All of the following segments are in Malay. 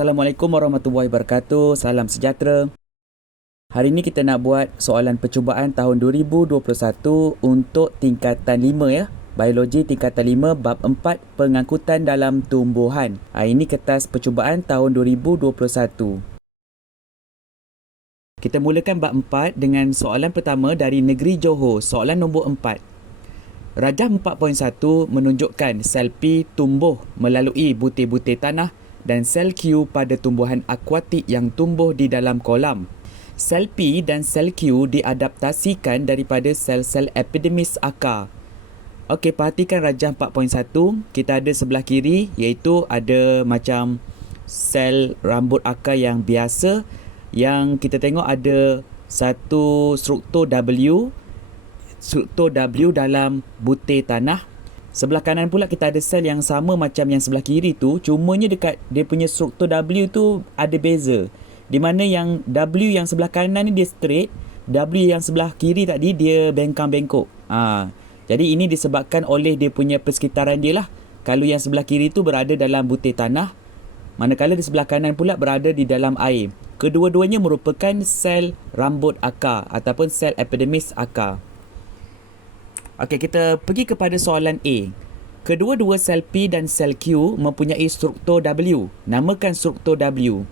Assalamualaikum warahmatullahi wabarakatuh. Salam sejahtera. Hari ini kita nak buat soalan percubaan tahun 2021 untuk tingkatan 5 ya. Biologi tingkatan 5 bab 4 pengangkutan dalam tumbuhan. Ini kertas percubaan tahun 2021. Kita mulakan bab 4 dengan soalan pertama dari negeri Johor. Soalan nombor 4. Rajah 4.1 menunjukkan sel P tumbuh melalui butir-butir tanah dan sel Q pada tumbuhan akuatik yang tumbuh di dalam kolam. Sel P dan sel Q diadaptasikan daripada sel-sel epidermis akar. Okey, perhatikan rajah 4.1. Kita ada sebelah kiri iaitu ada macam sel rambut akar yang biasa yang kita tengok ada satu struktur W dalam butir tanah. Sebelah kanan pula kita ada sel yang sama macam yang sebelah kiri tu, cumanya dekat dia punya struktur W tu ada beza. Di mana yang W yang sebelah kanan ni dia straight, W yang sebelah kiri tadi dia bengkang-bengkok. Jadi ini disebabkan oleh dia punya persekitaran dia lah. Kalau yang sebelah kiri tu berada dalam butir tanah, manakala di sebelah kanan pula berada di dalam air. Kedua-duanya merupakan sel rambut akar ataupun sel epidermis akar. Okey, kita pergi kepada soalan A. Kedua-dua sel P dan sel Q mempunyai struktur W. Namakan struktur W.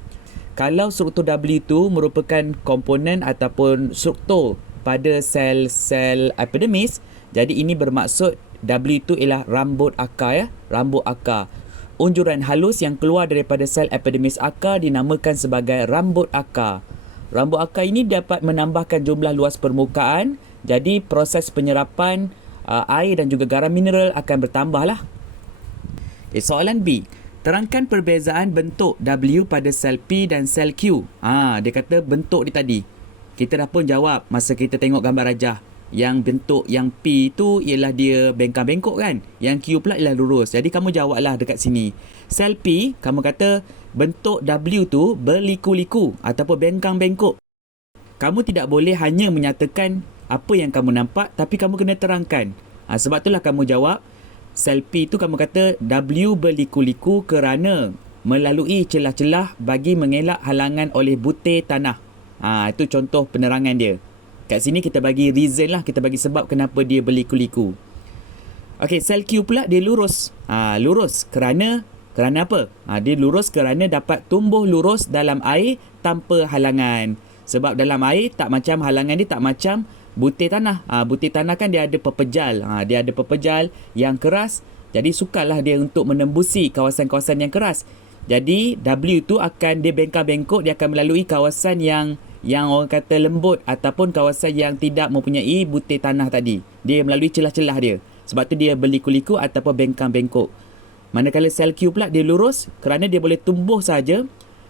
Kalau struktur W itu merupakan komponen ataupun struktur pada sel-sel epidermis, jadi ini bermaksud W itu ialah rambut akar ya, rambut akar. Unjuran halus yang keluar daripada sel epidermis akar dinamakan sebagai rambut akar. Rambut akar ini dapat menambahkan jumlah luas permukaan. Jadi proses penyerapan air dan juga garam mineral akan bertambahlah. Soalan B. Terangkan perbezaan bentuk W pada sel P dan sel Q. Dia kata bentuk dia tadi. Kita dah pun jawab masa kita tengok gambar rajah. Yang bentuk yang P tu ialah dia bengkang-bengkok kan. Yang Q pula ialah lurus. Jadi kamu jawablah dekat sini. Sel P, kamu kata bentuk W tu berliku-liku ataupun bengkang-bengkok. Kamu tidak boleh hanya menyatakan apa yang kamu nampak, tapi kamu kena terangkan. Sebab itulah kamu jawab, sel P tu kamu kata W berliku-liku kerana melalui celah-celah bagi mengelak halangan oleh butir tanah. Itu contoh penerangan dia. Kat sini kita bagi reason lah, kita bagi sebab kenapa dia berliku-liku. Okey, sel Q pula dia lurus. Lurus kerana apa? Dia lurus kerana dapat tumbuh lurus dalam air tanpa halangan. Sebab dalam air tak macam halangan dia tak macam butir tanah. Butir tanah kan dia ada pepejal. Dia ada pepejal yang keras. Jadi sukarlah dia untuk menembusi kawasan-kawasan yang keras. Jadi W tu akan dia bengkang-bengkok, dia akan melalui kawasan yang orang kata lembut ataupun kawasan yang tidak mempunyai butir tanah tadi. Dia melalui celah-celah dia. Sebab tu dia berliku-liku ataupun bengkang-bengkok. Manakala sel Q pula dia lurus kerana dia boleh tumbuh saja.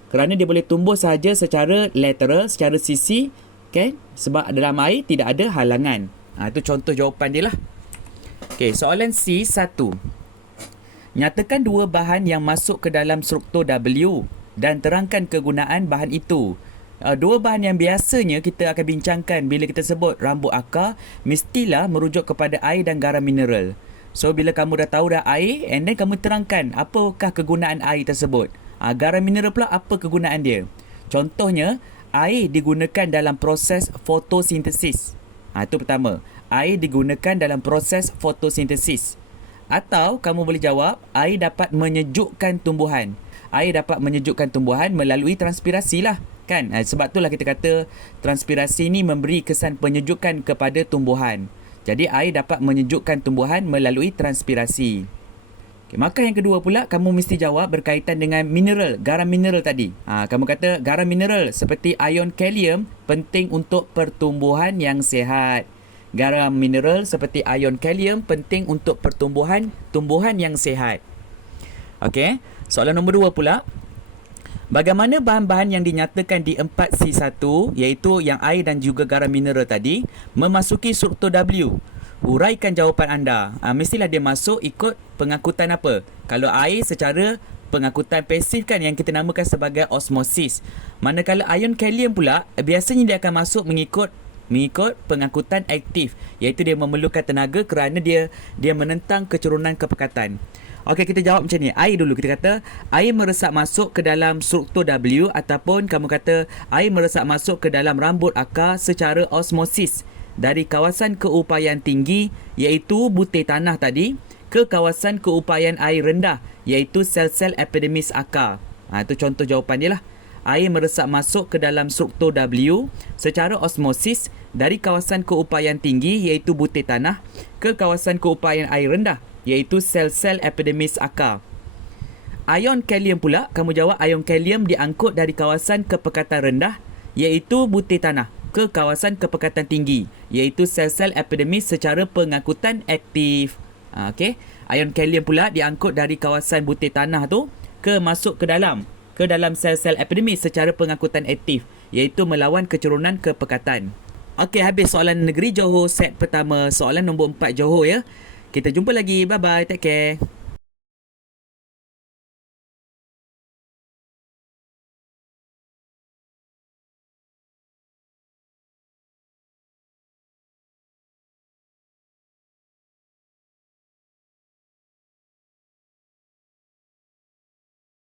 Kerana dia boleh tumbuh sahaja secara lateral, secara sisi, okay? Sebab dalam air tidak ada halangan. Itu contoh jawapan dia lah. Okay, soalan C1. Nyatakan dua bahan yang masuk ke dalam struktur W dan terangkan kegunaan bahan itu. Dua bahan yang biasanya kita akan bincangkan bila kita sebut rambut akar, mestilah merujuk kepada air dan garam mineral. So, bila kamu dah tahu dah air, and then kamu terangkan apakah kegunaan air tersebut. Garam mineral pula apa kegunaan dia? Contohnya, air digunakan dalam proses fotosintesis. Itu pertama. Air digunakan dalam proses fotosintesis. Atau kamu boleh jawab, air dapat menyejukkan tumbuhan. Air dapat menyejukkan tumbuhan melalui transpirasi lah. Kan? Sebab itulah kita kata transpirasi ni memberi kesan penyejukan kepada tumbuhan. Jadi air dapat menyejukkan tumbuhan melalui transpirasi. Okay, maka yang kedua pula kamu mesti jawab berkaitan dengan mineral, garam mineral tadi. Kamu kata garam mineral seperti ion kalium penting untuk pertumbuhan yang sihat. Garam mineral seperti ion kalium penting untuk tumbuhan yang sihat. Okey, soalan nombor 2 pula. Bagaimana bahan-bahan yang dinyatakan di 4C1 iaitu yang air dan juga garam mineral tadi memasuki struktur W? Huraikan jawapan anda. Mestilah dia masuk ikut pengangkutan apa? Kalau air secara pengangkutan pasif kan yang kita namakan sebagai osmosis. Manakala ion kalium pula biasanya dia akan masuk mengikut pengangkutan aktif, iaitu dia memerlukan tenaga kerana dia menentang kecurunan kepekatan. Okey, kita jawab macam ni. Air dulu. Kita kata air meresap masuk ke dalam struktur W, ataupun kamu kata air meresap masuk ke dalam rambut akar secara osmosis dari kawasan keupayaan tinggi iaitu butir tanah tadi ke kawasan keupayaan air rendah iaitu sel-sel epidermis akar. Itu contoh jawapan dia lah. Air meresap masuk ke dalam struktur W secara osmosis dari kawasan keupayaan tinggi iaitu butir tanah ke kawasan keupayaan air rendah iaitu sel-sel epidermis akar. Ion kalium pula, kamu jawab ion kalium diangkut dari kawasan kepekatan rendah iaitu butir tanah ke kawasan kepekatan tinggi iaitu sel-sel epidermis secara pengangkutan aktif. Okey. Ion kalium pula diangkut dari kawasan butir tanah tu masuk ke dalam sel-sel epidermis secara pengangkutan aktif iaitu melawan kecerunan kepekatan. Okey, habis soalan negeri Johor set pertama. Soalan nombor 4 Johor ya. Kita jumpa lagi. Bye-bye. Take care.